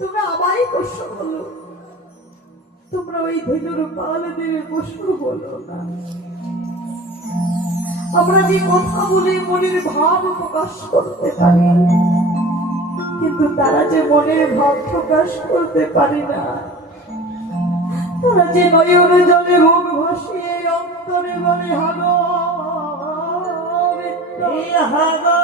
তোমরা আমারই পশু বলো, তোমরা ওই ধেনুর পাল দেবে পশু বলো না। আমরা যে কথা বলে মনের ভাব প্রকাশ করতে পারি, কিন্তু তারা যে মনের ভাব প্রকাশ করতে পারে না। তারা যে নয়নে জলে মুখ ভাসিয়ে অন্তরে বলে হাগো হাগো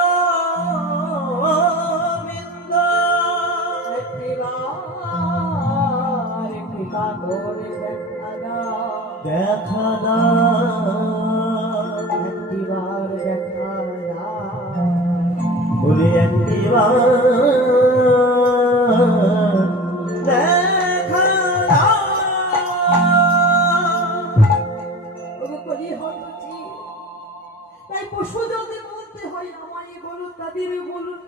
দেখা একটিবার দেখা বলে একটিবার তাই পশু যদি বলতে হয় আমায় বলুন, তাদের বলুন,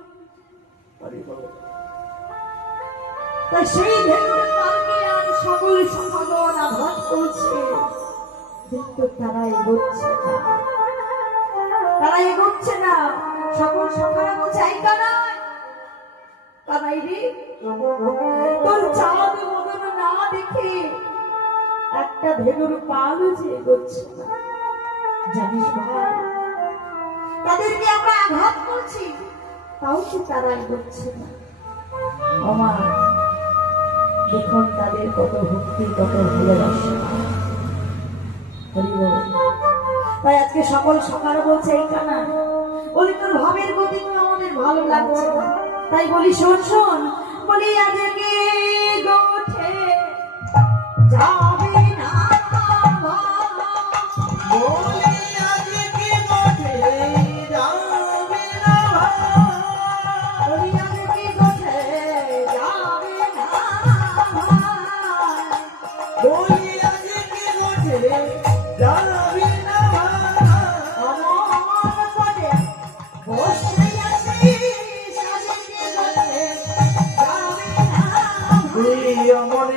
তাই সেই ধেনুর পালকে আর সকল সমাগম আঘাত করছে, কিন্তু তারা এগোচ্ছে না, তারা এগোচ্ছে না। সকল সখারা বলছে এই কানাই, কানাই রে, তোর চাঁদ মদন না দেখে একটা ধেনুর পাল যে এগোচ্ছে না। জানিস ভাই, তাদেরকে আমরা আঘাত করছি, তাও কি তারা এগোচ্ছে না। আমার দেখুন তাদের কত ভক্তি, কত ভালোবাসা। তাই আজকে সকল সকাল বলছে এই কানা, বলি তোর ভাবের গতি তো আমাদের ভালো লাগছে না। তাই বলি শোন শোন, বলি আজকে গোঠে যাবে না, বলি আজকে গোঠে যাবে না, বলি আজকে গোঠে যাবে না, বলি আজকে গোঠে যাবে না, আমার পরে বসে আছিস আজকে গোঠে যাবে না, তুই আমার